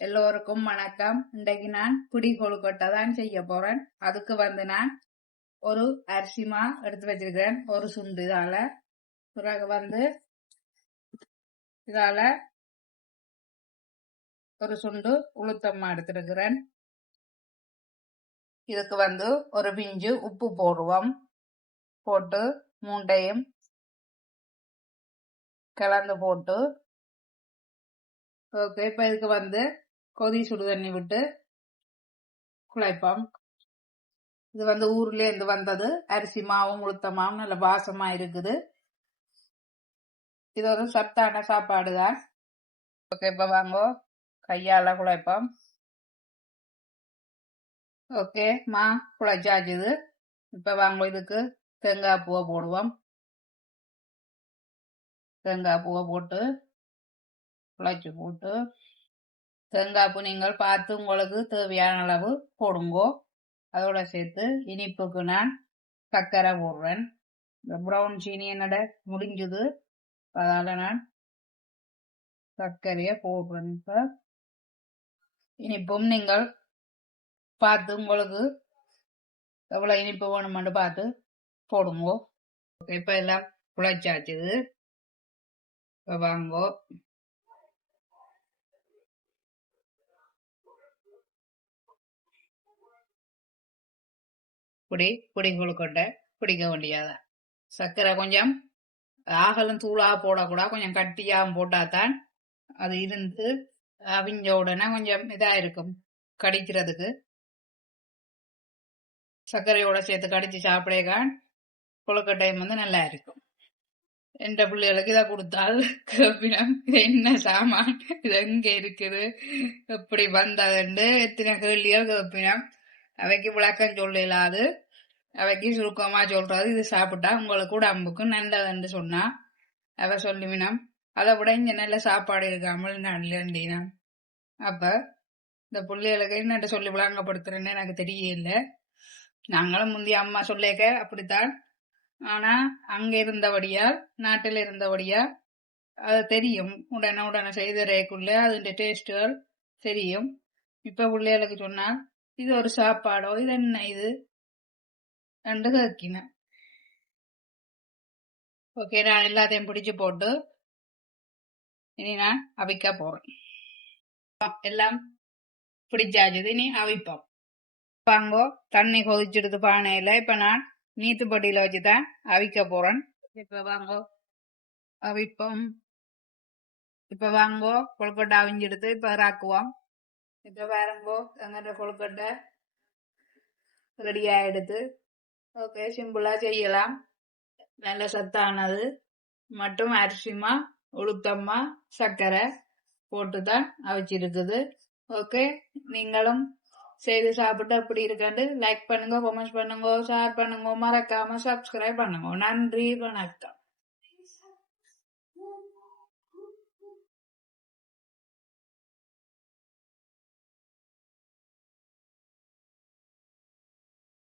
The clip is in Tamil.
எல்லோருக்கும் வணக்கம். இன்றைக்கு நான் பிடி கொழுக்கட்டை தான் செய்ய போறேன். அதுக்கு நான் ஒரு அரிசி மா எடுத்து வச்சிருக்கிறேன், ஒரு சுண்டு இதால. பிறகு இதால ஒரு சுண்டு உளுத்தம்மா எடுத்திருக்கிறேன். இதுக்கு ஒரு பிஞ்சு உப்பு போடுவோம். போட்டு மூண்டையும் கலந்து போட்டு ஓகே. இப்ப இதுக்கு கொதி சுடு தண்ணி விட்டு குழைப்போம். இது ஊர்ல இருந்து வந்தது. அரிசி மாவும் உளுத்த மாவும் நல்ல வாசமா இருக்குது. இது ஒரு சத்தான சாப்பாடு தான். ஓகே. இப்ப வாங்கோ கையால குழைப்போம். ஓகே, மா குழைச்சாச்சுது. இப்ப வாங்க இதுக்கு தேங்காய் பூவை போடுவோம். தேங்காய் பூவை போட்டு குழைச்சு போட்டு தேங்காய் பூ நீங்கள் பார்த்து உங்களுக்கு தேவையான அளவு போடுங்கோ. அதோட சேர்த்து இனிப்புக்கு நான் சர்க்கரை போடுறேன். இந்த ப்ரௌன் சீனி என்னோட முடிஞ்சது, அதால நான் சர்க்கரைய போடுறேன். இப்ப இனிப்பும் நீங்கள் பார்த்து உங்களுக்கு எவ்வளவு இனிப்பு வேணுமென்று பார்த்து போடுங்கோ. இப்ப எல்லாம் குழைச்சாச்சுது. இப்ப வாங்கோ பொடி கொழுக்கட்டை பிடிக்க வேண்டியதா. சர்க்கரை கொஞ்சம் ஆகலும் தூளா போடக்கூடாது, கொஞ்சம் கட்டியாகவும் போட்டாதான் அது இருந்து அவிஞ்ச உடனே கொஞ்சம் இதா இருக்கும் கடிக்கிறதுக்கு. சர்க்கரையோட சேர்த்து கடிச்சு சாப்பிடேக்கான் கொழுக்கட்டையும் நல்லா இருக்கும். என்ற பிள்ளைகளுக்கு இதை கொடுத்தால் கேப்பினம், இது என்ன சாமான், இது எங்க இருக்குது, எப்படி வந்ததுண்டு எத்தனை கேள்வியோ கேப்பினம். அவைக்கு விளக்கம் சொல்லலாது. அவைக்கு சுருக்கமா சொல்றது, இது சாப்பிட்டா உங்களுக்கு உடம்புக்கு நல்லதுன்னு சொன்னா அவ சொல்லுவினம். அதை விட இங்க நல்ல சாப்பாடு இருக்காமல் நல்லண்டினம். அப்ப இந்த பிள்ளைகளுக்கு என்னட்ட சொல்லி விளங்கப்படுத்துறேன்னு எனக்கு தெரியல. நாங்களும் முந்தைய அம்மா சொல்லேக்க அப்படித்தான். ஆனா அங்க இருந்தபடியால், நாட்டில் இருந்தபடியா அது தெரியும். உடனே செய்தறைக்குள்ள அதுடைய டேஸ்டுகள் தெரியும். இப்ப பிள்ளைகளுக்கு சொன்னா இது ஒரு சாப்பாடோ, இது என்ன இது என்று கேட்கினேன். ஓகே, நான் எல்லாத்தையும் பிடிச்சு போட்டு இனி நான் அவிக்க போறேன். எல்லாம் பிடிச்சாச்சு, இனி அவிப்போம். வாங்கோ தண்ணி கொதிச்சிடுது பானையில. இப்ப நான் நீத்துப்பட்டியில வச்சுதான் அவிக்க போறேன். இப்ப வாங்கோ அவிப்போம். இப்ப வாங்கோ கொழுக்கட்டை அவிஞ்சிடுது. இப்ப இறாக்குவோம். இப்ப பாருங்கோ எங்கிட்ட கொழுக்கட்டை ரெடி ஆயிடுது. ஓகே, சிம்பிளா செய்யலாம். நல்ல சத்தானது மற்றும் அரிசிமா உளுத்தம்மா சர்க்கரை போட்டுதான் அவிச்சிருக்குது. ஓகே, நீங்களும் செய்து சாப்பிட்டு அப்படி இருக்காண்டு லைக் பண்ணுங்க, கமெண்ட்ஸ் பண்ணுங்க, ஷேர் பண்ணுங்க, மறக்காம சப்ஸ்கிரைப் பண்ணுங்க. நன்றி, வணக்கம்.